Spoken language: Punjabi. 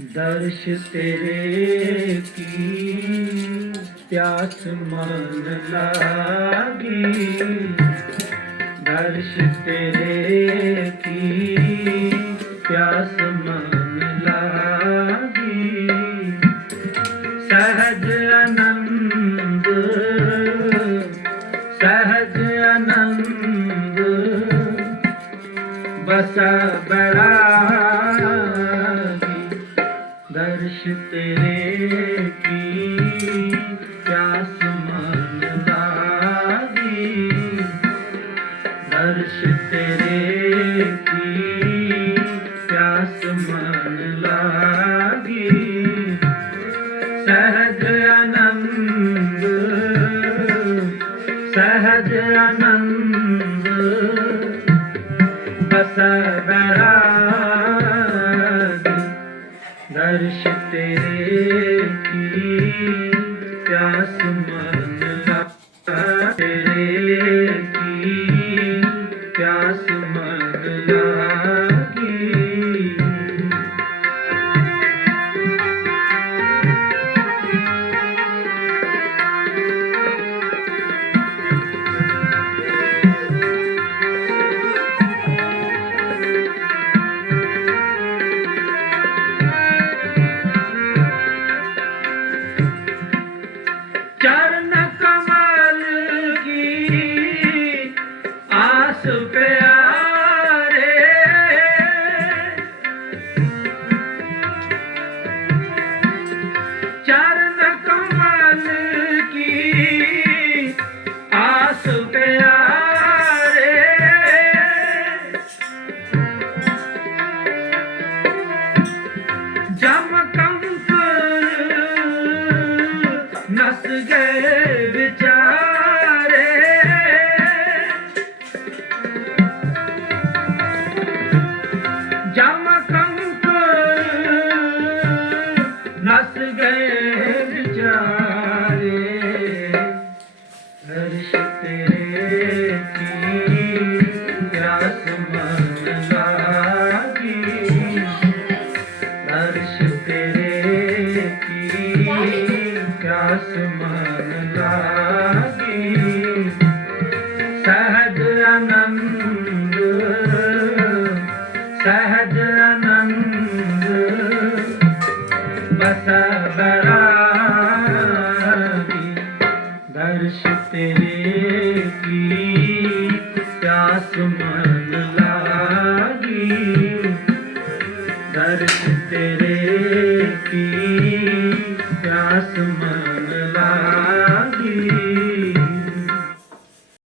ਦਰਸ਼ ਤੇਰੇ ਕੀ, ਪਿਆਸ ਮਨ ਲਾਗੀ। ਦਰਸ਼ ਤੇਰੇ ਕੀ, ਪਿਆਸ ਮਨ ਲਾਗੀ। ਸਹਜ ਆਨੰਦ ਸਹਜ ਆਨੰਦ, ਬਸ ਸਹਜ ਆਨੰਦ ਸਹਜ ਆਨੰਦ ਬਸ ਬਰਾਗੀ ਦਰਸ਼ ਤੇਰੇ ਪਿਆਸ ਆਸ ਪਿਆਰੇ। ਚਰਨ ਕਮਲ ਕੀ ਆਸ ਪਿਆਰੇ। ਜਮ ਕੰਕ ਨਸ ਗਏ। ਤੇਰੇ ਕੀ ਪਿਆਸ ਮਨ ਲਾਗੀ ਦਰਸ਼ ਤੇਰੇ ਕੀ ਪਿਆਸ ਮਨ ਲਾਗੀ ਸਹਜ ਆਨੰਦ ਸਹਜ ਆਨੰਦ ਬਸ ਬਰਾ ਦਰਸ਼ ਤੇਰੇ आसमां